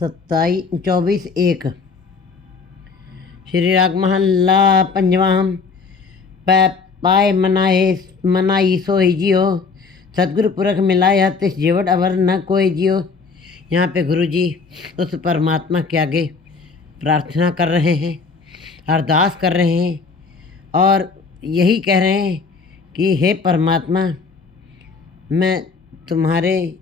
24:1 श्री राग महला पंजवा। पाए मनाई सोई जियो, सतगुरु पुरख मिलाया तिस जीवट अवर न कोई जियो। यहाँ पे गुरु जी उस परमात्मा के आगे प्रार्थना कर रहे हैं, अरदास कर रहे हैं और यही कह रहे हैं कि हे परमात्मा, मैं तुम्हारे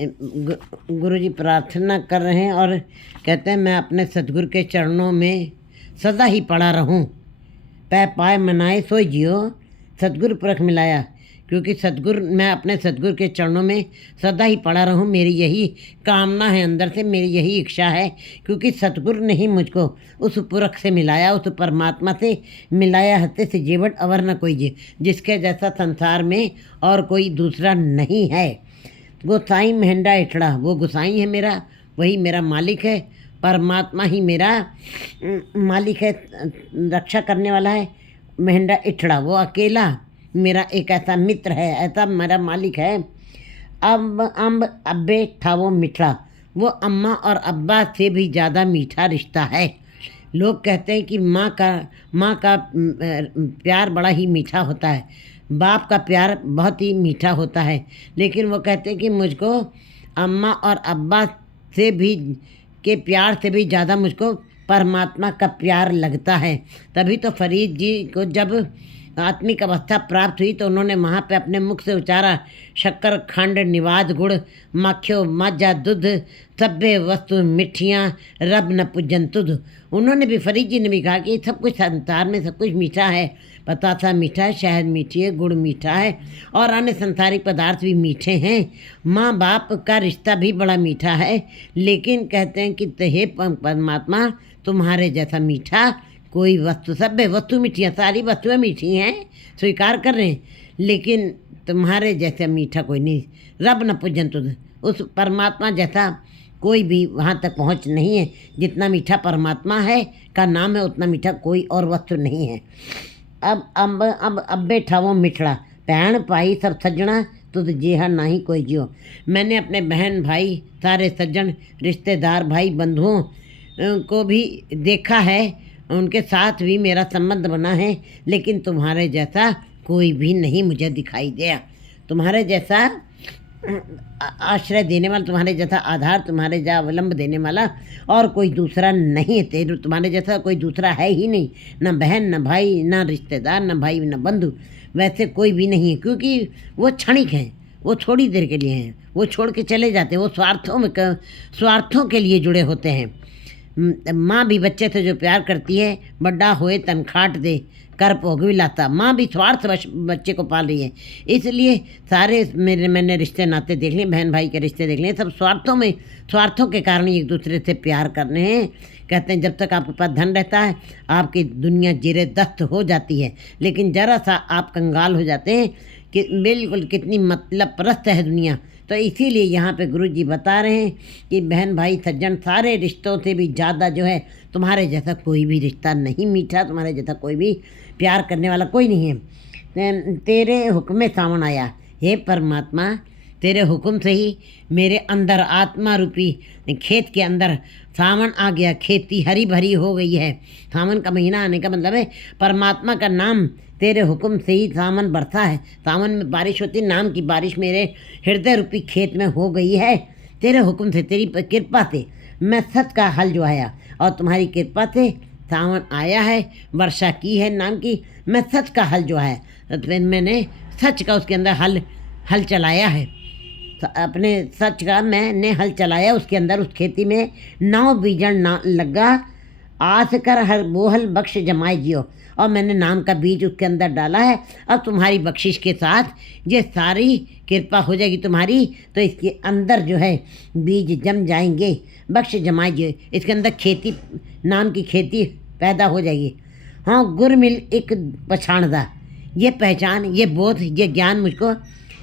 गुरु जी प्रार्थना कर रहे हैं और कहते हैं मैं अपने सतगुरु के चरणों में सदा ही पड़ा रहूं। पाए मनाए सोई जियो, सतगुरु पुरख मिलाया, क्योंकि सतगुरु मैं अपने सतगुरु के चरणों में सदा ही पड़ा रहूं। मेरी यही कामना है, अंदर से मेरी यही इच्छा है, क्योंकि सतगुरु ने ही मुझको उस पुरख से मिलाया, उस परमात्मा से मिलाया। हत्ते से जीवट अवर न कोई जी, जिसके जैसा संसार में और कोई दूसरा नहीं है। गोसाई मेहंडा इठड़ा, वो गोसाई है मेरा, वही मेरा मालिक है। परमात्मा ही मेरा मालिक है, रक्षा करने वाला है। मेहंडा इठड़ा, वो अकेला मेरा एक ऐसा मित्र है, ऐसा मेरा मालिक है। अम्ब अब्बे ठावो मिठड़ा, वो अम्मा और अब्बा से भी ज़्यादा मीठा रिश्ता है। लोग कहते हैं कि माँ का प्यार बड़ा ही मीठा होता है, बाप का प्यार बहुत ही मीठा होता है, लेकिन वो कहते हैं कि मुझको अम्मा और अब्बा से भी के प्यार से भी ज़्यादा मुझको परमात्मा का प्यार लगता है। तभी तो फरीद जी को जब आत्मिक अवस्था प्राप्त हुई तो उन्होंने वहाँ पे अपने मुख से उचारा, शक्कर खंड निवाद गुड़, माखियो माजा दूध, सभ्य वस्तु मिठियाँ, रब न पूजन तुध। उन्होंने भी, फरीद जी ने भी कहा कि सब कुछ संसार में सब कुछ मीठा है। पतासा मीठा है, शहद मीठी है, गुड़ मीठा है और अन्य संसारिक पदार्थ भी मीठे हैं। माँ बाप का रिश्ता भी बड़ा मीठा है, लेकिन कहते हैं कि हे परमात्मा, तुम्हारे जैसा मीठा कोई वस्तु, सभ्य वस्तु मीठियाँ, सारी वस्तुएं मीठी हैं, स्वीकार कर रहे हैं, लेकिन तुम्हारे जैसा मीठा कोई नहीं। रब न पूजन तुझ, उस परमात्मा जैसा कोई भी वहाँ तक पहुँच नहीं है। जितना मीठा परमात्मा है का नाम है, उतना मीठा कोई और वस्तु नहीं है। अब अब्बे ठावो मिठड़ा, भैन भाई सब सज्जना तुझ जेहा नाही कोई जियो। मैंने अपने बहन भाई, सारे सज्जन रिश्तेदार, भाई बंधुओं को भी देखा है, उनके साथ भी मेरा संबंध बना है, लेकिन तुम्हारे जैसा कोई भी नहीं मुझे दिखाई दिया। तुम्हारे जैसा आश्रय देने वाला, तुम्हारे जैसा आधार, तुम्हारे जैसा अवलंब देने वाला और कोई दूसरा नहीं है। तुम्हारे जैसा कोई दूसरा है ही नहीं, न बहन, न भाई, न रिश्तेदार, न भाई, न बंधु, वैसे कोई भी नहीं है। क्योंकि वो क्षणिक हैं, वो थोड़ी देर के लिए हैं, वो छोड़ के चले जाते हैं। वो स्वार्थों के लिए जुड़े होते हैं। माँ भी बच्चे से जो प्यार करती है, बड्डा होए तनखाट दे कर भोगवी लाता। माँ भी स्वार्थ बच्चे को पाल रही है। इसलिए सारे मैंने रिश्ते नाते देख लिए, बहन भाई के रिश्ते देख लिए, सब स्वार्थों के कारण एक दूसरे से प्यार करने हैं। कहते हैं जब तक आपके पास धन रहता है आपकी दुनिया जीरे दस्त हो जाती है, लेकिन ज़रा सा आप कंगाल हो जाते हैं कि बिल्कुल कितनी मतलब परस्त है दुनिया। तो इसीलिए यहाँ पे गुरु जी बता रहे हैं कि बहन भाई सज्जन, सारे रिश्तों से भी ज़्यादा जो है तुम्हारे जैसा कोई भी रिश्ता नहीं मीठा, तुम्हारे जैसा कोई भी प्यार करने वाला कोई नहीं है। तेरे हुक्म में सावन आया, हे परमात्मा, तेरे हुक्म से ही मेरे अंदर आत्मा रूपी खेत के अंदर सावन आ गया। खेती हरी भरी हो गई है। सावन का महीना आने का मतलब है परमात्मा का नाम, तेरे हुक्म से ही सावन बरसा है। सावन में बारिश होती, नाम की बारिश मेरे हृदय रूपी खेत में हो गई है। तेरे हुक्म से, तेरी कृपा से मैं सच का हल जो आया, और तुम्हारी कृपा से सावन आया है, वर्षा की है नाम की। मैं सच का हल जो है, तो मैंने सच का उसके अंदर हल चलाया है। अपने सच का मैंने हल चलाया, उसके अंदर उस खेती में नाव बीजन ना लगा। आस कर हर बोहल बख्श जमाए जियो, और मैंने नाम का बीज उसके अंदर डाला है। अब तुम्हारी बख्शिश के साथ ये सारी कृपा हो जाएगी तुम्हारी, तो इसके अंदर जो है बीज जम जाएंगे। बख्श जमाए जियो, इसके अंदर खेती नाम की खेती पैदा हो जाएगी। हाँ, गुर मिल एक पछाणदा, ये पहचान, ये बोध, ये ज्ञान मुझको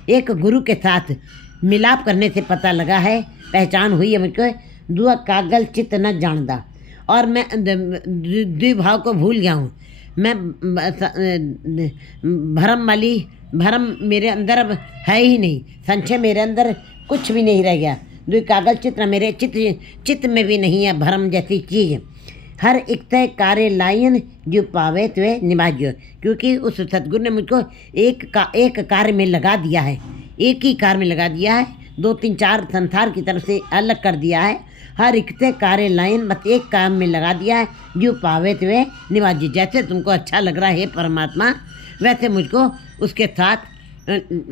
एक गुरु के साथ मिलाप करने से पता लगा है, पहचान हुई है मुझको। दुआ कागल चित्त न जानदा, और मैं द्विभाव को भूल गया हूँ। मैं भरम मेरे अंदर अब है ही नहीं, संशय मेरे अंदर कुछ भी नहीं रह गया। दुई कागज चित्र मेरे चित्त में भी नहीं है भरम जैसी चीज़। हर इकते कार्य लायन जो पावे त्वे निभाज्यो, क्योंकि उस सतगुरु ने मुझको एक कार्य में लगा दिया है, एक ही कार्य में लगा दिया है, 2 3 4 संसार की तरफ से अलग कर दिया है। हर इकते कार्य लाइन बस एक काम में लगा दिया है, जो पावे त्वे निभाज्यो। जैसे तुमको अच्छा लग रहा है परमात्मा, वैसे मुझको उसके साथ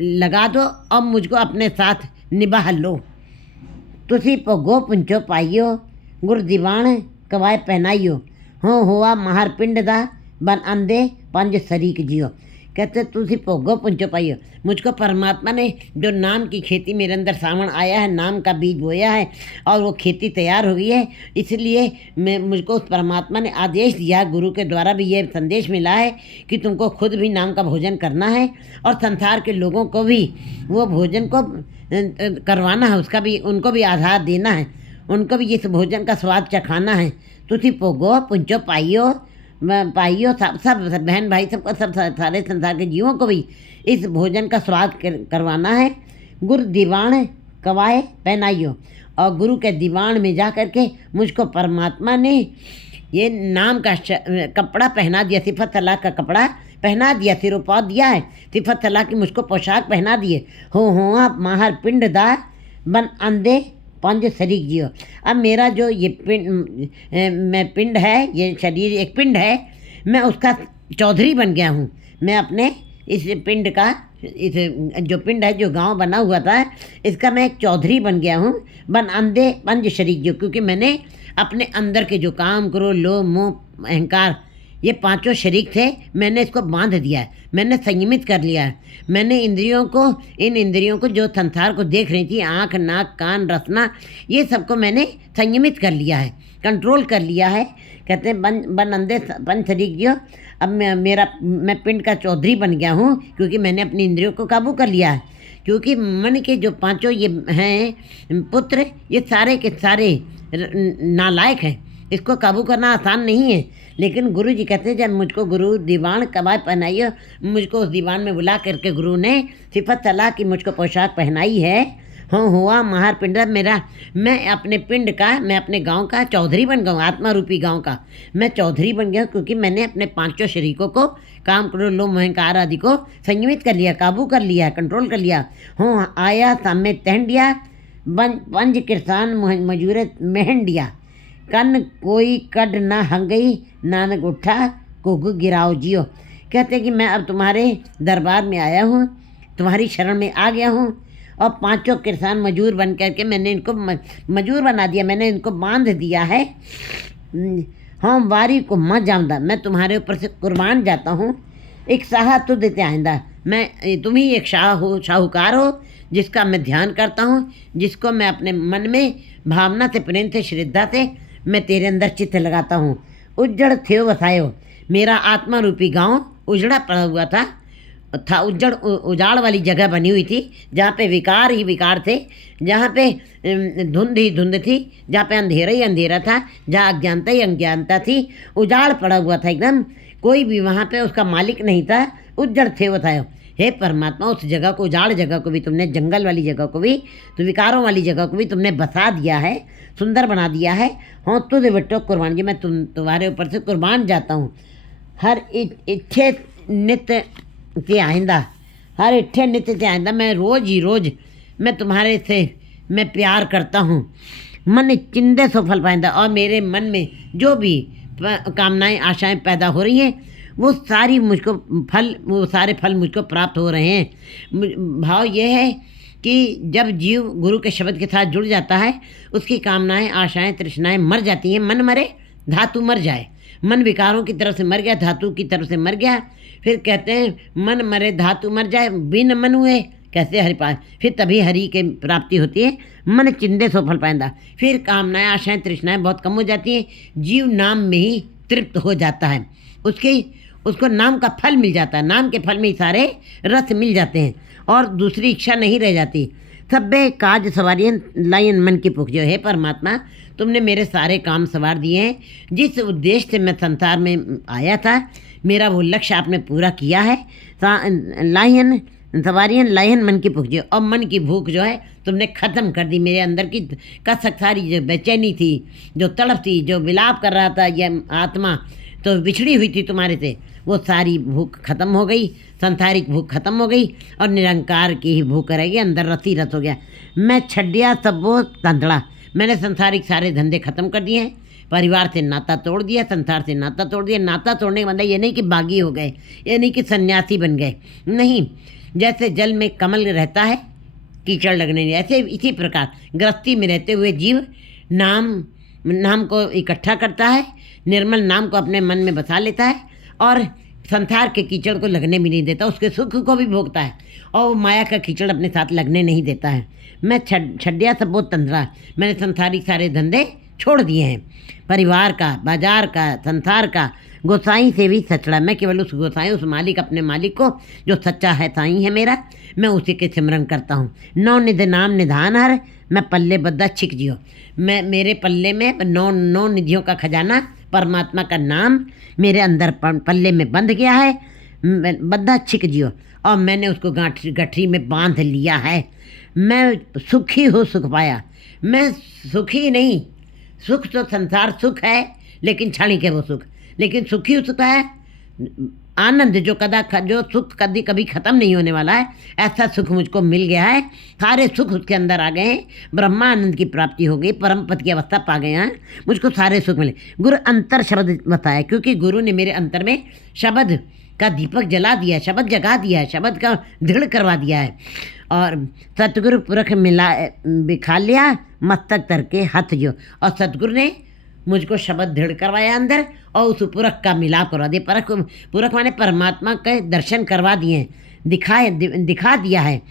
लगा दो और मुझको अपने साथ निभा लो। तुसी भोगो पुंचो पाइयो, गुर दीवान कवाए पहनाइयो, हो हुआ महार पिंड दा बन अंधे 5 शरीक जियो। कहते तुसी भोगो पुंचो पाइयो, मुझको परमात्मा ने जो नाम की खेती मेरे अंदर सावन आया है, नाम का बीज बोया है और वो खेती तैयार हो गई है, इसलिए मुझको उस परमात्मा ने आदेश दिया, गुरु के द्वारा भी ये संदेश मिला है कि तुमको खुद भी नाम का भोजन करना है और संसार के लोगों को भी वो भोजन को करवाना है, उसका भी उनको भी आधार देना है, उनको भी इस भोजन का स्वाद चखाना है। तुसी भोगो पुंचो पाइयो सब बहन भाई सबको, सब सारे संसार के जीवों को भी इस भोजन का स्वाद करवाना है। गुरु दीवान कवाए पहनाइयो, और गुरु के दीवान में जा कर के मुझको परमात्मा ने ये नाम का कपड़ा पहना दिया, सिफत अल्लाह का कपड़ा पहना दिया, सिरोपा दिया है, सिफत अल्लाह की मुझको पोशाक पहना दिए। हो आप माहर पिंड दा बन अंधे 5 शरीक जियो। अब मेरा जो ये पिंड है, ये शरीर एक पिंड है, मैं उसका चौधरी बन गया हूँ। मैं अपने इस पिंड का, इस जो पिंड है जो गांव बना हुआ था, इसका मैं एक चौधरी बन गया हूँ। बन अंधे 5 शरीक जियो, क्योंकि मैंने अपने अंदर के जो काम क्रोध लोभ मोह अहंकार ये 5 शरीक थे, मैंने इसको बांध दिया है, मैंने संयमित कर लिया है। मैंने इंद्रियों को, इन इंद्रियों को जो संसार को देख रही थी, आँख नाक कान रसना, ये सबको मैंने संयमित कर लिया है, कंट्रोल कर लिया है। कहते हैं बन अंधे 5 शरीक जियो। अब मैं पिंड का चौधरी बन गया हूँ, क्योंकि मैंने अपनी इंद्रियों को काबू कर लिया है। क्योंकि मन के जो 5 ये हैं पुत्र, ये सारे के सारे नालायक हैं, इसको काबू करना आसान नहीं है। लेकिन गुरु जी कहते हैं, जब मुझको गुरु दीवान कबाय पहनाइए, मुझको उस दीवान में बुला करके गुरु ने सिफत सलाह की मुझको पोशाक पहनाई है। हाँ हुआ महार पिंड मेरा, मैं अपने पिंड का, मैं अपने गांव का चौधरी बन गया, आत्मा रूपी गांव का मैं चौधरी बन गया, क्योंकि मैंने अपने 5 शरीकों को, काम क्रोध लोभ अहंकार आदि को संयमित कर लिया, काबू कर लिया, कंट्रोल कर लिया। हाँ आया सामे तहंडिया पंज किरसान मजूरे मेहंडिया, कन कोई कड ना हंगई नानक उठा कुग गिराओ जियो। कहते कि मैं अब तुम्हारे दरबार में आया हूँ, तुम्हारी शरण में आ गया हूँ, और 5 किसान मजूर बन करके मैंने इनको मजूर बना दिया, मैंने इनको बांध दिया है। हम वारी को मत जामदा, मैं तुम्हारे ऊपर से कुर्बान जाता हूँ। एक शाह तो देते आइंदा, मैं तुम ही एक शाह हो, शाहूकार हो, जिसका मैं ध्यान करता हूँ, जिसको मैं अपने मन में भावना से, प्रेम से, श्रद्धा से मैं तेरे अंदर चित्त लगाता हूँ। उज्जड़ थे वसायो, मेरा आत्मा रूपी गांव उजड़ा पड़ा हुआ था उजाड़ वाली जगह बनी हुई थी, जहाँ पे विकार ही विकार थे, जहाँ पे धुंध ही धुंध थी, जहाँ पे अंधेरा ही अंधेरा था, जहाँ अज्ञानता ही अज्ञानता थी, उजाड़ पड़ा हुआ था एकदम, कोई भी वहाँ पे उसका मालिक नहीं था। उज्जड़ थे वसायो, हे परमात्मा उस जगह को, उजाड़ जगह को भी तुमने, जंगल वाली जगह को भी, तो विकारों वाली जगह को भी तुमने बसा दिया है, सुंदर बना दिया है। हाँ तुझे बट्टो कुर्बान जी, मैं तुम्हारे ऊपर से कुर्बान जाता हूँ। हर इच्छे नित्य ते आइंदा, हर इच्छे नित्य ते आइंदा, मैं रोज़ ही रोज़ मैं तुम्हारे से मैं प्यार करता हूँ। मन चिंदे सो फल पाइंदा, और मेरे मन में जो भी कामनाएं आशाएं पैदा हो रही हैं, वो सारी मुझको फल, वो सारे फल मुझको प्राप्त हो रहे हैं। भाव ये है कि जब जीव गुरु के शब्द के साथ जुड़ जाता है, उसकी कामनाएं आशाएं तृष्णाएं मर जाती हैं। मन मरे धातु मर जाए, मन विकारों की तरफ से मर गया, धातु की तरफ से मर गया। फिर कहते हैं मन मरे धातु मर जाए, बिन मन हुए कैसे हरि पाए, फिर तभी हरि के प्राप्ति होती है। मन चिंदे सो फल पाइंदा, फिर कामनाएं आशाएं तृष्णाएं बहुत कम हो जाती हैं, जीव नाम में ही तृप्त हो जाता है, उसको नाम का फल मिल जाता है, नाम के फल में ही सारे रस मिल जाते हैं और दूसरी इच्छा नहीं रह जाती। सब्बे काज सवारियन लायन मन की भूख, जो है परमात्मा तुमने मेरे सारे काम सवार दिए हैं। जिस उद्देश्य से मैं संसार में आया था, मेरा वो लक्ष्य आपने पूरा किया है। लायन सवारियन लायन मन की भूख, जो और मन की भूख जो है तुमने ख़त्म कर दी। मेरे अंदर की कसक सारी जो बेचैनी थी, जो तड़प थी, जो विलाप कर रहा था यह आत्मा, तो बिछड़ी हुई थी तुम्हारे से, वो सारी भूख खत्म हो गई, संसारिक भूख खत्म हो गई और निरंकार की ही भूख रहेगी। अंदर रसी रस हो गया। मैं छड्या सब वो तंदड़ा, मैंने संसारिक सारे धंधे खत्म कर दिए हैं, परिवार से नाता तोड़ दिया, संसार से नाता तोड़ दिया। नाता तोड़ने का मतलब ये नहीं कि बागी हो गए, ये नहीं कि सन्यासी बन गए, नहीं। जैसे जल में कमल रहता है कीचड़ लगने नहीं, ऐसे इसी प्रकार गृहस्थी में रहते हुए जीव नाम को इकट्ठा करता है, निर्मल नाम को अपने मन में बसा लेता है और संसार के कीचड़ को लगने भी नहीं देता, उसके सुख को भी भोगता है और वो माया का कीचड़ अपने साथ लगने नहीं देता है। मैं छड्या सब वो तंद्रा, मैंने संसारिक सारे धंधे छोड़ दिए हैं, परिवार का, बाजार का, संसार का, गोसाई से भी सचड़ा। मैं केवल उस गोसाई, उस मालिक, अपने मालिक को जो सच्चा है साईं है मेरा, मैं उसी के सिमरन करता हूँ। नौ निध नाम निधान हर, मैं पल्ले बद्दा छिक जियो। मैं मेरे पल्ले में नौ निधियों का खजाना परमात्मा का नाम मेरे अंदर पल्ले में बंध गया है, बद्दा छिक जियो, और मैंने उसको गठरी में बांध लिया है। मैं सुखी हो सुख पाया। मैं सुखी नहीं, सुख तो संसार सुख है लेकिन क्षणिक है वो सुख, लेकिन सुखी सुख है आनंद जो सुख कभी ख़त्म नहीं होने वाला है, ऐसा सुख मुझको मिल गया है। सारे सुख उसके अंदर आ गए हैं, ब्रह्मानंद की प्राप्ति हो गई, परम पद की अवस्था पा गए हैं, मुझको सारे सुख मिले। गुरु अंतर शब्द बताया, क्योंकि गुरु ने मेरे अंतर में शब्द का दीपक जला दिया है, शब्द जगा दिया है, शब्द का दृढ़ करवा दिया है। और सतगुरु पुरख मिला बिखा लिया मस्तक तर के हथ जो, और सतगुरु ने मुझको शब्द दृढ़ करवाया अंदर और उस पुरख का मिलाप करवा दिया। पुरख माने परमात्मा के दर्शन करवा दिए, दिखा दिया है।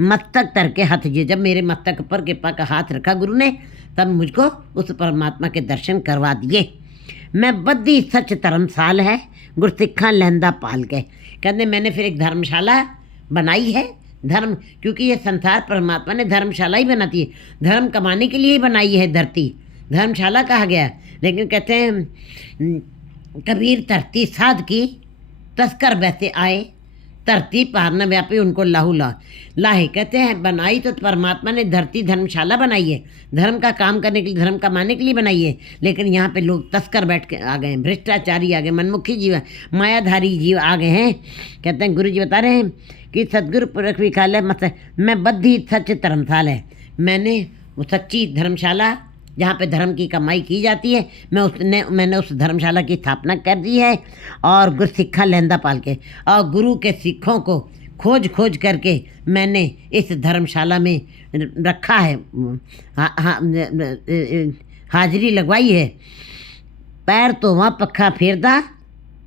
मस्तक तर के हाथ जो, जब मेरे मस्तक पर कृपा का हाथ रखा गुरु ने, तब मुझको उस परमात्मा के दर्शन करवा दिए। मैं बद्दी सच धर्मशाल है गुरसिक्खा लहंदा पाल के, कहते मैंने फिर एक धर्मशाला बनाई है। धर्म, क्योंकि ये संसार परमात्मा ने धर्मशाला ही बनाती है, धर्म कमाने के लिए ही बनाई है धरती, धर्मशाला कहा गया। लेकिन कहते हैं कबीर धरती साध की तस्कर वैसे आए, धरती पार न व्यापी उनको लाहू लाहे। कहते हैं बनाई तो परमात्मा ने धरती धर्मशाला बनाई है, धर्म का काम करने के लिए, धर्म कमाने के लिए बनाई है, लेकिन यहाँ पे लोग तस्कर बैठ के आ गए हैं, भ्रष्टाचारी आ गए, मनमुखी जीव, मायाधारी जीव आ गए हैं। कहते हैं गुरु जी बता रहे हैं कि सतगुरु पुरख विखालय मत, मैं बद्धी सच धर्मशाला है, मैंने वो सच्ची धर्मशाला जहाँ पे धर्म की कमाई की जाती है, मैंने उस धर्मशाला की स्थापना कर दी है। और गुरु सिक्खा लहंदा पाल के, और गुरु के सिखों को खोज करके मैंने इस धर्मशाला में रखा है, हाजिरी लगवाई है। पैर तो वहाँ पक्का फेरदा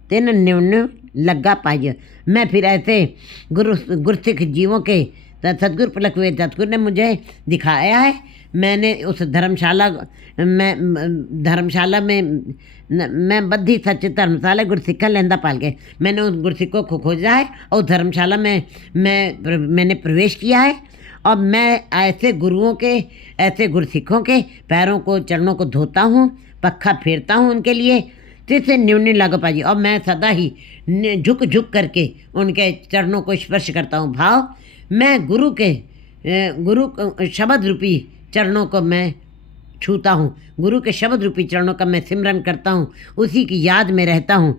तेन न्यून लगा पाइए। मैं फिर ऐसे गुरसिख जीवों के सतगुरु पलक हुए, सतगुरु ने मुझे दिखाया है। मैंने उस धर्मशाला में मैं बद्धी सच धर्मशाला गुरसिक्खा लहंदा पाल के, मैंने उस गुरसिखों को खोजा है और धर्मशाला में मैंने प्रवेश किया है। और मैं ऐसे गुरुओं के, ऐसे गुरसिखों के पैरों को, चरणों को धोता हूँ, पक्का फेरता हूँ उनके लिए, जिससे न्यून लागू पाजी। और मैं सदा ही झुक करके उनके चरणों को स्पर्श करता हूँ। भाव, मैं गुरु शब्द रूपी चरणों को मैं छूता हूँ, गुरु के शब्द रूपी चरणों का मैं सिमरन करता हूँ, उसी की याद में रहता हूँ।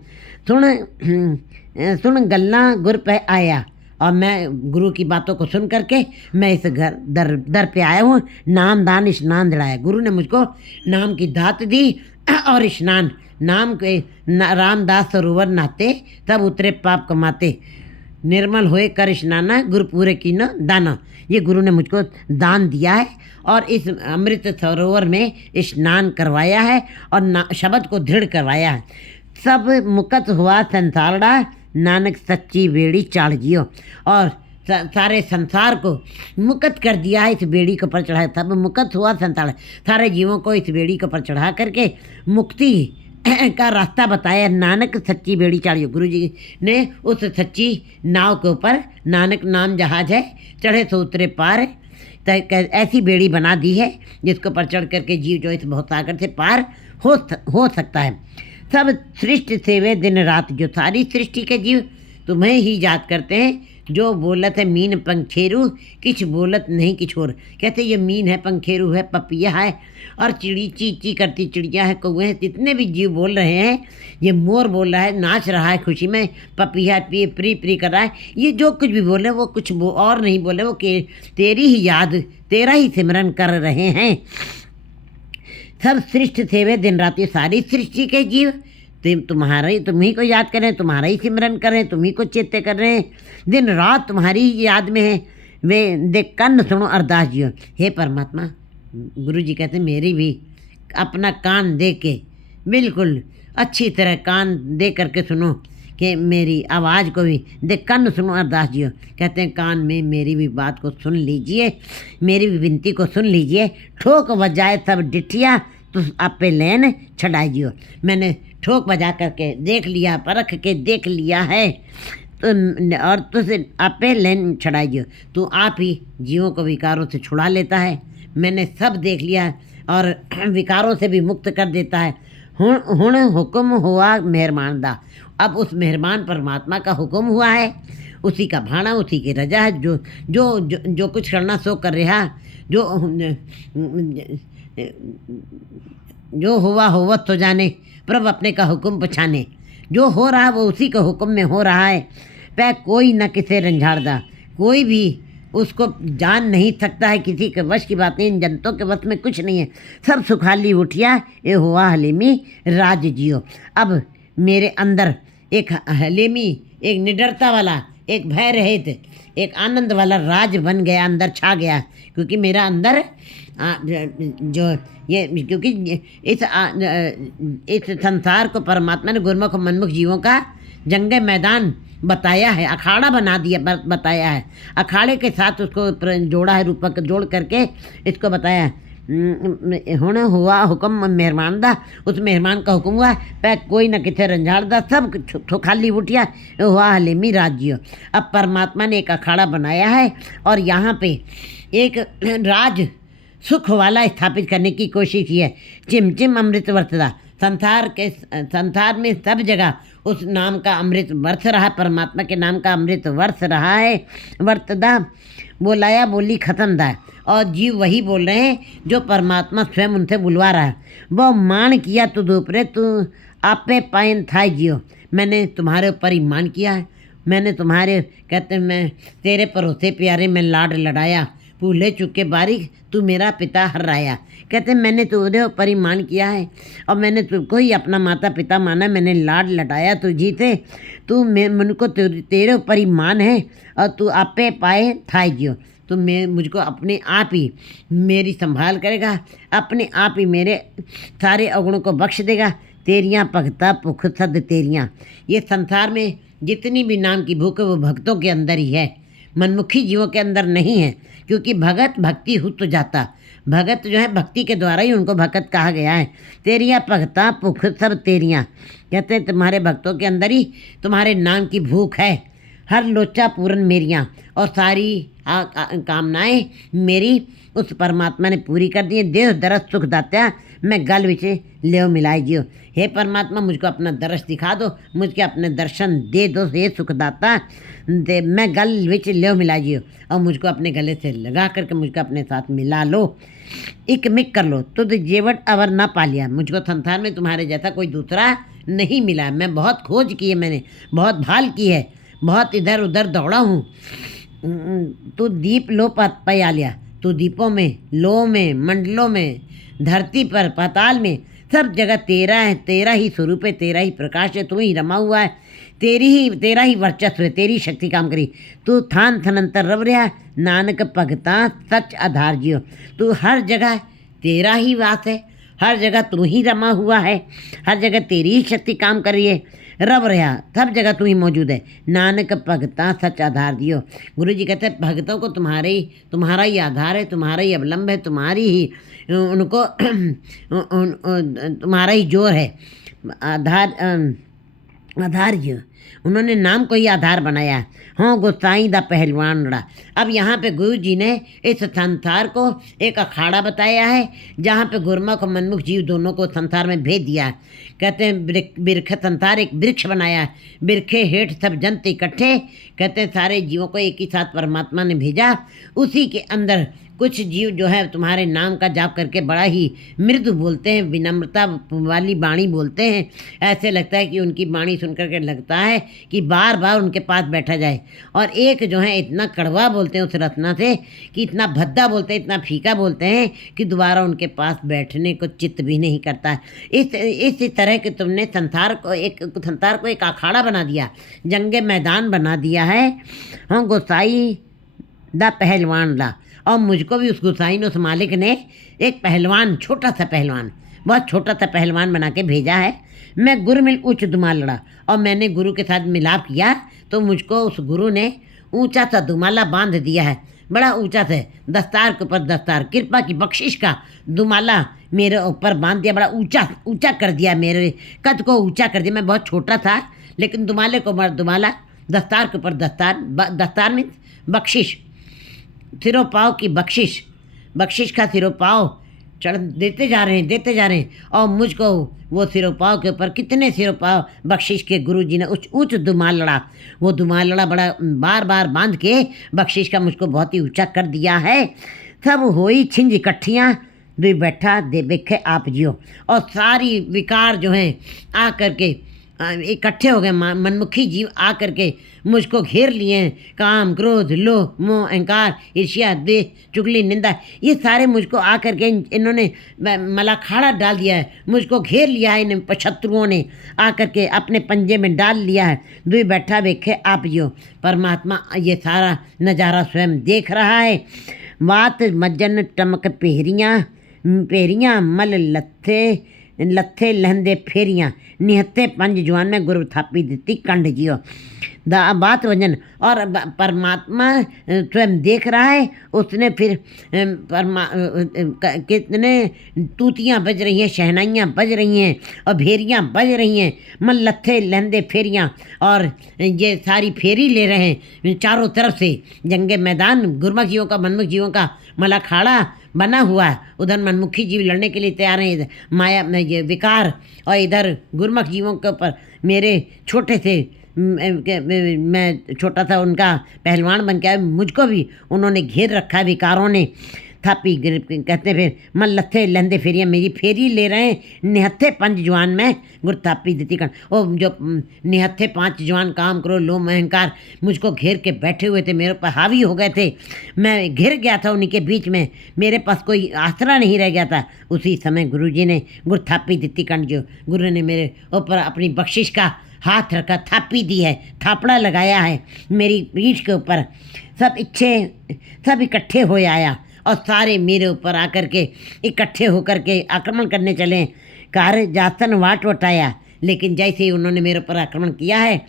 सुन गल्ला गुर पे आया, और मैं गुरु की बातों को सुन करके मैं इस दर पे आया हूँ। नाम दान स्नान दिलाया, गुरु ने मुझको नाम की दात दी और स्नान, नाम के रामदास सरोवर नहाते तब उतरे पाप कमाते, निर्मल होए कर स्नाना गुरु पूरे की न दाना। ये गुरु ने मुझको दान दिया है और इस अमृत सरोवर में स्नान करवाया है और शब्द को दृढ़ करवाया है। सब मुकत हुआ संसारड़ा नानक सच्ची बेड़ी चाढ़ जियो, और सारे संसार को मुकत कर दिया है, इस बेड़ी के ऊपर चढ़ाया। सब मुकत हुआ संसार, सारे जीवों को इस बेड़ी के ऊपर चढ़ा करके मुक्ति का रास्ता बताया। नानक सच्ची बेड़ी चाढ़ियो, गुरु जी ने उस सच्ची नाव के ऊपर, नानक नाम जहाज है, चढ़े तो उतरे पार, ऐसी बेड़ी बना दी है जिसके ऊपर चढ़ करके जीव जो इस भवसागर से पार हो सकता है। सब सृष्टि सेवे दिन रात, जो सारी सृष्टि के जीव तुम्हें ही याद करते हैं, जो बोलत है मीन पंखेरु, किछ बोलत नहीं किछ और। कहते ये मीन है, पंखेरु है, पपिया है, और चिड़ी ची ची करती चिड़िया है, कौए हैं, जितने भी जीव बोल रहे हैं, ये मोर बोल रहा है, नाच रहा है खुशी में, पपिया पी प्री प्री कर रहा है, ये जो कुछ भी बोल रहे हैं वो कुछ वो और नहीं बोल रहे, वो तेरी ही याद, तेरा ही सिमरन कर रहे हैं। सब सृष्टि थे वे दिन रात, ये सारी सृष्टि के जीव तुम्हारा ही, तुम ही को याद कर रहे हैं, तुम्हारा ही सिमरन कर रहे हैं, तुम ही को चेते कर रहे हैं, दिन रात तुम्हारी ही याद में है। वे देख कन्न सुनो अरदास जियो। हे परमात्मा, गुरु जी कहते हैं मेरी भी अपना कान दे के, बिल्कुल अच्छी तरह कान दे करके सुनो कि मेरी आवाज़ को भी देख कन्न सुनो अरदास जियो। कहते हैं कान में मेरी भी बात को सुन लीजिए, मेरी भी विनती को सुन लीजिए। ठोक बजाए सब डिठिया, तो आपे लेन छड़ाई जियो। मैंने ठोक बजा करके देख लिया, परख के देख लिया है, तो और तुझे आपे लेन छड़ाई जियो। तो आप ही जीवों को विकारों से छुड़ा लेता है। मैंने सब देख लिया और विकारों से भी मुक्त कर देता है। हुण हुक्म हुआ मेहरबान दा। अब उस मेहरबान परमात्मा का हुक्म हुआ है, उसी का भाणा, उसी की रजा है। जो जो जो, जो कुछ करना सो कर रहा, जो हुआ होवत तो जाने, प्रभु अपने का हुक्म पछाने। जो हो रहा वो उसी के हुक्म में हो रहा है। पै कोई न किसे रंझाड़दा, कोई भी उसको जान नहीं सकता है, किसी के वश की बात नहीं, इन जनतों के वश में कुछ नहीं है। सब सुखाली उठिया, ये हुआ हलीमी राज जियो। अब मेरे अंदर एक हलीमी, एक निडरता वाला, एक भय रहित, एक आनंद वाला राज बन गया, अंदर छा गया। क्योंकि मेरा अंदर जो ये, क्योंकि इस संसार को परमात्मा ने गुरमुख मनमुख जीवों का जंग मैदान बताया है, अखाड़ा बना दिया, बताया है। अखाड़े के साथ उसको जोड़ा है, रूपक जोड़ करके इसको बताया। हुण हुआ हुक्म मेहरबान दा, उस मेहरबान का हुक्म हुआ, पै कोई न किथे रंझाड़ दा, सब खाली उठिया, हुआ हलीमी राज्य। अब परमात्मा ने एक अखाड़ा बनाया है और यहाँ पे एक राज सुख वाला स्थापित करने की कोशिश की है। चिम चिम अमृत वर्तदा, संसार में सब जगह उस नाम का अमृत वर्ष रहा, परमात्मा के नाम का अमृत वर्ष रहा है। वर्तदा बोलाया बोली खत्म दा, और जीव वही बोल रहे हैं जो परमात्मा स्वयं उनसे बुलवा रहा है। वो मान किया तू दूपरे, तू आपे पाइन था जियो। मैंने तुम्हारे ऊपर ही मान किया है, मैंने तुम्हारे, कहते मैं तेरे भरोसे प्यारे में लाड लड़ाया, भूले चुके बारीक तू मेरा पिता हर्राया। कहते मैंने तुझे ऊपर ही मान किया है और मैंने तुझको ही अपना माता पिता माना, मैंने लाड लटाया तुझी थे, तू मुझको तेरे ऊपर ही मान है और तू आपे पाए था जियो। तो मैं मुझको अपने आप ही मेरी संभाल करेगा, अपने आप ही मेरे सारे अवगुणों को बख्श देगा। तेरियाँ भगता भुख सद तेरियाँ। ये संसार में जितनी भी नाम की भूख है वो भक्तों के अंदर ही है, मनमुखी जीवों के अंदर नहीं है। क्योंकि भगत भक्ति हुत तो जाता, भगत जो है भक्ति के द्वारा ही उनको भगत कहा गया है। तेरियाँ भगता भूख सब तेरियाँ, कहते हैं तुम्हारे भक्तों के अंदर ही तुम्हारे नाम की भूख है। हर लोचा पूरन मेरियाँ, और सारी कामनाएं मेरी उस परमात्मा ने पूरी कर दी है। देह दरस सुख दात्या, मैं गल विच ले मिलाई जियो। हे परमात्मा मुझको अपना दरस दिखा दो, मुझके अपने दर्शन दे दो, हे सुखदाता दे, मैं गल विच ले मिलाई जियो। और मुझको अपने गले से लगा करके मुझको अपने साथ मिला लो, एक मिक कर लो। तुझ जेवट अवर ना पा लिया, मुझको संसार में तुम्हारे जैसा कोई दूसरा नहीं मिला। मैं बहुत खोज की है, मैंने बहुत भाल की है, बहुत इधर उधर दौड़ा हूँ। तू दीप लो पया लिया, तू दीपों में, लो में, मंडलों में, धरती पर, पाताल में, सब जगह तेरा है, तेरा ही स्वरूप है, तेरा ही प्रकाश है, तू ही रमा हुआ है, तेरा ही वर्चस्व है, तेरी शक्ति काम करी। तू थान थनंतर रव रहा, नानक भगता सच आधार जियो। तू हर जगह तेरा ही वास है, हर जगह तू ही रमा हुआ है, हर जगह तेरी ही शक्ति काम कर रही है, रव रहा, सब जगह तू ही मौजूद है। नानक भगता सच आधार दियो। गुरु जी कहते हैं भगतों को तुम्हारा ही आधार है, तुम्हारा ही अवलंब है, तुम्हारी ही उनको तुम्हारा ही जोर है, आधार जो। उन्होंने नाम को ही आधार बनाया। हाँ गोसाई दा पहलवान लड़ा। अब यहाँ पे गुरु जी ने इस संसार को एक अखाड़ा बताया है, जहाँ पे गुरमुख और मनमुख जीव दोनों को संसार में भेज दिया है। कहते हैं बिरख संसार एक वृक्ष बनाया है, बिरखे हेठ सब जंत इकट्ठे। कहते हैं सारे जीवों को एक ही साथ परमात्मा ने भेजा। उसी के अंदर कुछ जीव जो है तुम्हारे नाम का जाप करके बड़ा ही मृदु बोलते हैं, विनम्रता वाली वाणी बोलते हैं। ऐसे लगता है कि उनकी वाणी सुन करके लगता है कि बार बार उनके पास बैठा जाए। और एक जो है इतना कड़वा बोलते हैं उस रत्ना से कि इतना भद्दा बोलते हैं, इतना फीका बोलते हैं कि दोबारा उनके पास बैठने को चित्त भी नहीं करता है। इस तरह के तुमने संसार को एक अखाड़ा बना दिया, जंगे मैदान बना दिया है। हाँ गोसाई दा पहलवान ला। और मुझको भी उस गोसाई ने, उस मालिक ने एक पहलवान, छोटा सा पहलवान, बहुत छोटा सा पहलवान बना के भेजा है। मैं गुरु मिल ऊँच दुमाल लड़ा, और मैंने गुरु के साथ मिलाप किया तो मुझको उस गुरु ने ऊंचा सा दुमाला बांध दिया है, बड़ा ऊंचा से, दस्तार के ऊपर दस्तार, कृपा की बख्शिश का दुमाला मेरे ऊपर बांध दिया, बड़ा ऊंचा ऊंचा कर दिया, मेरे कद को ऊंचा कर दिया। मैं बहुत छोटा था, लेकिन दुमाले को दुमाला, दस्तार के ऊपर दस्तार, दस्तार में बख्शिश, सिरों पाव की बख्शिश का सिरों पाव चढ़ देते जा रहे हैं। और मुझको वो सिरों पाव के ऊपर कितने सिरों पाव बख्शिश के गुरु जी ने ऊंच दुमाल लड़ा। वो दुमाल लड़ा बड़ा बार बार बांध के बख्शिश का मुझको बहुत ही ऊंचा कर दिया है। सब होई छिंज इकट्ठियाँ दुई बैठा दे बेखे आप जियो। और सारी विकार जो हैं आ करके इकट्ठे हो गए, मनमुखी जीव आ करके मुझको घेर लिए हैं। काम, क्रोध, लोभ, मोह, अहंकार, ईर्ष्या, द्वेष, चुगली, निंदा, ये सारे मुझको आ करके इन्होंने मलाखाड़ा डाल दिया है, मुझको घेर लिया है। इन शत्रुओं ने आ करके अपने पंजे में डाल लिया है। दुई बैठा देखे आप जियो। परमात्मा ये सारा नज़ारा स्वयं देख रहा है। बात मज्जन टमक पेरियाँ मल लत्थे लहंदे फेरियाँ, निहत्ते पंज जवान में गुरु थापी दिती कंड जियो। बात वजन। और परमात्मा स्वयं देख रहा है। उसने फिर कितने तूतियाँ बज रही हैं, शहनाइयाँ बज रही हैं और भेरियाँ बज रही हैं। मन लत्थे लहंदे फेरियाँ, और ये सारी फेरी ले रहे हैं चारों तरफ से। जंगे मैदान गुरमुख जीवों का, मनमुख जीवों का मलाखाड़ा बना हुआ है। उधर मनमुखी जीव लड़ने के लिए तैयार हैं, माया ये विकार, और इधर गुरमुख जीवों के ऊपर मेरे छोटे से मैं छोटा सा उनका पहलवान बन के आया। मुझको भी उन्होंने घेर रखा है विकारों ने। थापी कहते फिर मन लत्थे लहंदे फेरियाँ, मेरी फेरी ले रहे हैं। निहत्थे पंच जवान में गुर थापी दिती कण। ओ जो निहत्थे पांच जवान, काम, क्रोध, लोभ, अहंकार मुझको घेर के बैठे हुए थे, मेरे ऊपर हावी हो गए थे। मैं घिर गया था उन्हीं के बीच में, मेरे पास कोई आसरा नहीं रह गया था। उसी समय गुरु जी ने गुर थापी दिती कण, जो गुरु ने मेरे ऊपर अपनी बख्शिश का हाथ रखा, थापी दी है, थापड़ा लगाया है मेरी पीठ के ऊपर। सब इकट्ठे हो आया, और सारे मेरे ऊपर आकर के इकट्ठे होकर के आक्रमण करने चले। कार जासन वाट वटाया, लेकिन जैसे ही उन्होंने मेरे ऊपर आक्रमण किया है,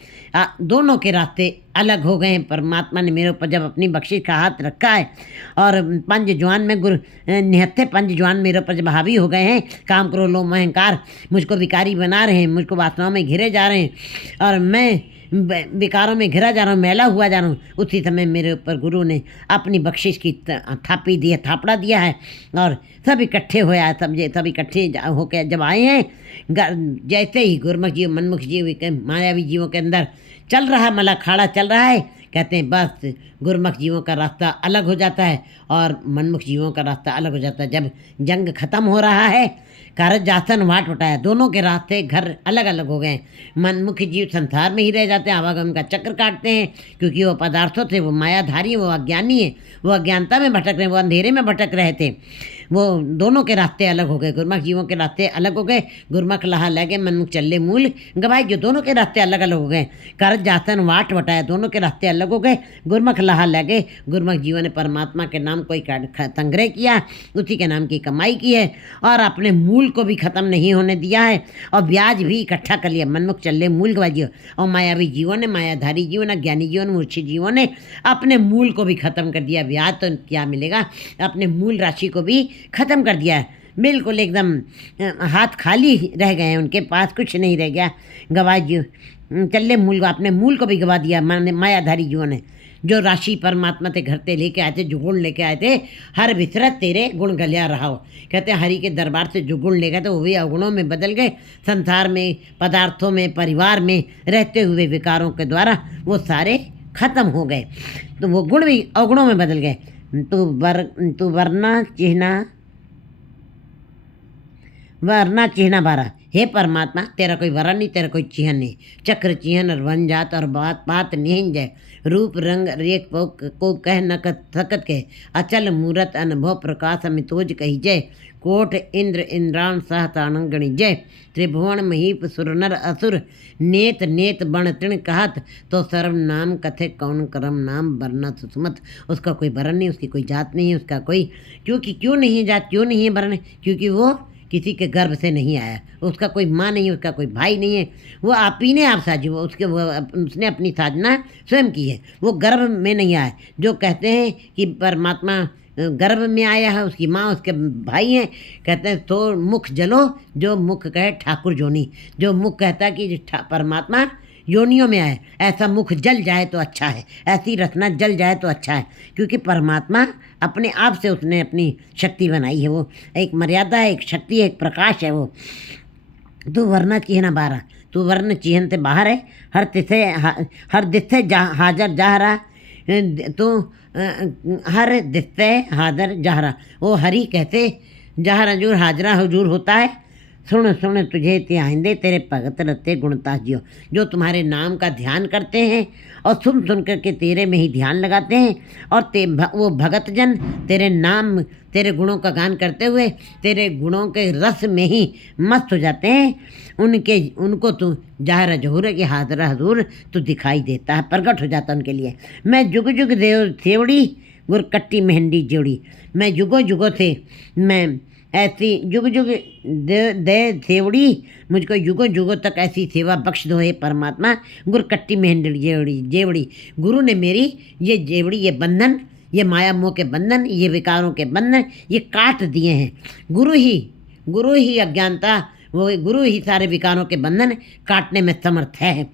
दोनों के रास्ते अलग हो गए हैं। परमात्मा ने मेरे ऊपर जब अपनी बख्शिश का हाथ रखा है, और पंज जवान में निहत्थे पंज जवान मेरे ऊपर जब हावी हो गए हैं, काम, क्रोध, लोभ, मोह, अहंकार मुझको विकारी बना रहे हैं, मुझको वासनाओं में घिरे जा रहे हैं, और मैं विकारों में घिरा जा रहा हूँ, मैला हुआ जा रहा हूँ। उसी समय मेरे ऊपर गुरु ने अपनी बख्शिश की थापी दी है, थापड़ा दिया है, और सब इकट्ठे होया। सब इकट्ठे होकर जब आए हैं, जैसे ही गुरमुख जीव, मनमुख जीव, मायावी जीवों के अंदर चल रहा मलाखाड़ा चल रहा है, कहते हैं बस गुरमुख जीवों का रास्ता अलग हो जाता है और मनमुख जीवों का रास्ता अलग हो जाता है। जब जंग खत्म हो रहा है, कारज जासन वाट उठाया, दोनों के रास्ते घर अलग अलग हो गए। मनमुखी जीव संसार में ही रह जाते हैं, आवागम का चक्र काटते हैं, क्योंकि वो पदार्थों से वो मायाधारी है, वो अज्ञानी है, वो अज्ञानता में भटक रहे हैं, वो अंधेरे में भटक रहे थे। वो दोनों के रास्ते अलग हो गए, गुरमुख जीवों के रास्ते अलग हो गए। गुरमुख लहा लगे मनमुख चले मूल गवाए, जो दोनों के रास्ते अलग अलग हो गए। कारज जासन वाट वटाया, दोनों के रास्ते अलग हो गए। गुरमुख लहा लगे, गुरमुख जीवों ने परमात्मा के नाम को संग्रह किया, उसी के नाम की कमाई की है, और अपने मूल को भी ख़त्म नहीं होने दिया है, और ब्याज भी इकट्ठा कर लिया। मनमुख चले मूल गवाए जीव, और मायावी जीवों ने, मायाधारी जीवों ने, ज्ञानी जीवों ने, मूर्छित जीवों ने अपने मूल को भी ख़त्म कर दिया। ब्याज तो क्या मिलेगा, अपने मूल राशि को भी ख़त्म कर दिया है। बिल्कुल एकदम हाथ खाली रह गए हैं, उनके पास कुछ नहीं रह गया। गवाए जीव चल्ले मूल को, अपने मूल को भी गवा दिया मायाधारी जीवन है। जो राशि परमात्मा ते घर ते लेके आए थे, जो गुण लेके आए थे, हर विसरत तेरे गुण गलिया रहा हो। कहते हैं हरि के दरबार से जो गुण ले गए थे वो भी अवगुणों में बदल गए। संसार में, पदार्थों में, परिवार में रहते हुए विकारों के द्वारा वो सारे खत्म हो गए। तो वो गुण भी अवगुणों में बदल गए। तू वरना चिन्ह बारा। हे परमात्मा, तेरा कोई वरण नहीं, तेरा कोई चिन्ह नहीं। चक्र चिन्ह और वन जात और बात पात नहीं जय। रूप रंग रेख को कह न सकत कह। अचल मूरत अनुभव प्रकाश अमितोज कही जय। कोट इंद्र इंद्राण सह ताणंगणी जय। त्रिभुवन महीप सुरनर असुर नेत नेत बण तृण कहत। तो सर्व नाम कथे कौन करम नाम वरना सुसुमत। उसका कोई वरण नहीं, उसकी कोई जात नहीं है, उसका कोई क्यों नहीं है जात, क्यों नहीं है वरण, क्योंकि वो किसी के गर्भ से नहीं आया। उसका कोई माँ नहीं है, उसका कोई भाई नहीं है। वो आप ही ने आप साजी, वो उसने अपनी साधना स्वयं की है। वो गर्भ में नहीं आया। जो कहते हैं कि परमात्मा गर्भ में आया है, उसकी माँ उसके भाई हैं, कहते हैं तो मुख जलो जो मुख कहे ठाकुर जोनी। जो मुख कहता है कि परमात्मा योनियों में आए, ऐसा मुख जल जाए तो अच्छा है, ऐसी रचना जल जाए तो अच्छा है। क्योंकि परमात्मा अपने आप से उसने अपनी शक्ति बनाई है। वो एक मर्यादा है, एक शक्ति है, एक प्रकाश है वो। तू वरना चिन्ह बारा, तू वर्ण चिन्ह से बाहर है। हर दिस्से हाजर जाहरा। तो हर दिस्से हाजर जाहरा। वो हरि कहते जहाँ हजूर हाजरा हजूर होता है। सुन सुन तुझे त्याहिंदे तेरे भगत रते गुणता जियो। जो तुम्हारे नाम का ध्यान करते हैं और सुन करके तेरे में ही ध्यान लगाते हैं, और वो भगत जन तेरे नाम तेरे गुणों का गान करते हुए तेरे गुणों के रस में ही मस्त हो जाते हैं। उनको तू जाहिर जहूर की हाजर हजूर तू दिखाई देता है, प्रकट हो जाता उनके लिए। मैं जुग जुग सेवड़ी गुरकट्टी मेहंदी जोड़ी। मैं जुगों जुगों से मैं ऐसी जुग जुग दे सेवड़ी, मुझको युगों युगों तक ऐसी सेवा बख्श दो हे परमात्मा। गुरकट्टी मेहंदी जेवड़ी। गुरु ने मेरी ये जेवड़ी, ये बंधन, ये माया मोह के बंधन, ये विकारों के बंधन ये काट दिए हैं। गुरु ही अज्ञानता, वो गुरु ही सारे विकारों के बंधन काटने में समर्थ है।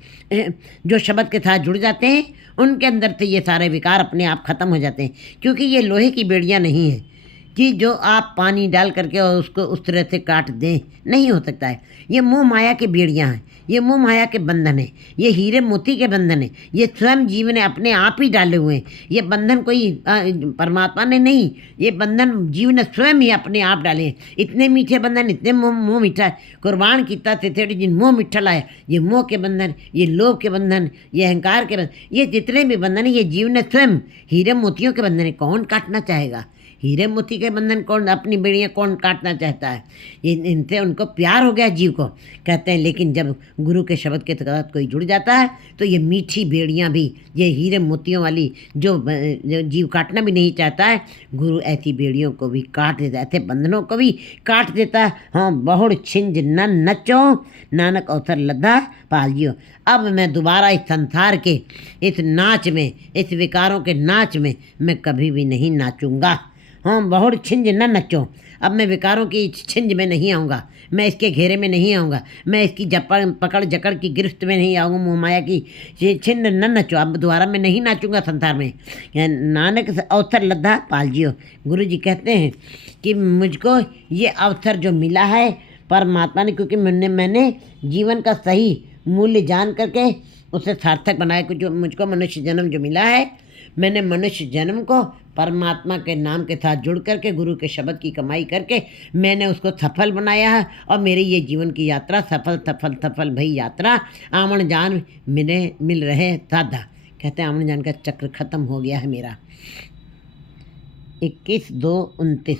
जो शब्द के साथ जुड़ जाते हैं उनके अंदर से ये सारे विकार अपने आप खत्म हो जाते हैं। क्योंकि ये लोहे की बेड़ियाँ नहीं हैं कि जो आप पानी डाल करके और उसको उस तरह से काट दें, नहीं हो सकता है। ये मोह माया की बेड़ियाँ हैं, ये मोह माया के बंधन है, ये हीरे मोती के बंधन है। ये स्वयं जीव ने अपने आप ही डाले हुए हैं। ये बंधन कोई परमात्मा ने नहीं, ये बंधन जीव ने स्वयं ही अपने आप डाले हैं। इतने मीठे बंधन, इतने मोह मीठा कुर्बान किता तेथेड़ी जिन मोह मिठा लाए। ये मोह के बंधन, ये लोभ के बंधन, ये अहंकार के बंधन, ये जितने भी बंधन है ये जीव ने स्वयं, हीरे मोतियों के बंधन है। कौन काटना चाहेगा हीरे मोती के बंधन? कौन अपनी बेड़ियाँ कौन काटना चाहता है? इनसे उनको प्यार हो गया जीव को, कहते हैं। लेकिन जब गुरु के शब्द के तहत कोई जुड़ जाता है तो ये मीठी बेड़ियाँ भी, ये हीरे मोतियों वाली जो जीव काटना भी नहीं चाहता है, गुरु ऐसी बेड़ियों को भी काट देता है, ऐसे बंधनों को भी काट देता है। हाँ, बहुड़ छिंज न नचो नानक अवसर लद्दा पालियो। अब मैं दोबारा इस संसार के इस नाच में, इस विकारों के नाच में मैं कभी भी नहीं नाचूंगा। हाँ, बहुत छिंज न नचो। अब मैं विकारों की छिंज में नहीं आऊँगा, मैं इसके घेरे में नहीं आऊँगा, मैं इसकी पकड़ जकड़ की गिरफ्त में नहीं आऊँगा, मोह माया की छिंज न नचो। अब दोबारा मैं नहीं नाचूंगा संसार में। नानक अवसर लद्दा पाल जियो। गुरु जी कहते हैं कि मुझको ये अवसर जो मिला है परमात्मा ने, क्योंकि मैंने जीवन का सही मूल्य जान करके उसे सार्थक बनाया। जो मुझको मनुष्य जन्म जो मिला है, मैंने मनुष्य जन्म को परमात्मा के नाम के साथ जुड़ करके गुरु के शब्द की कमाई करके मैंने उसको सफल बनाया है। और मेरी ये जीवन की यात्रा सफल भई यात्रा। आमन जान मिल रहे साधा। कहते हैं आमन जान का चक्र खत्म हो गया है मेरा। 21/2/29।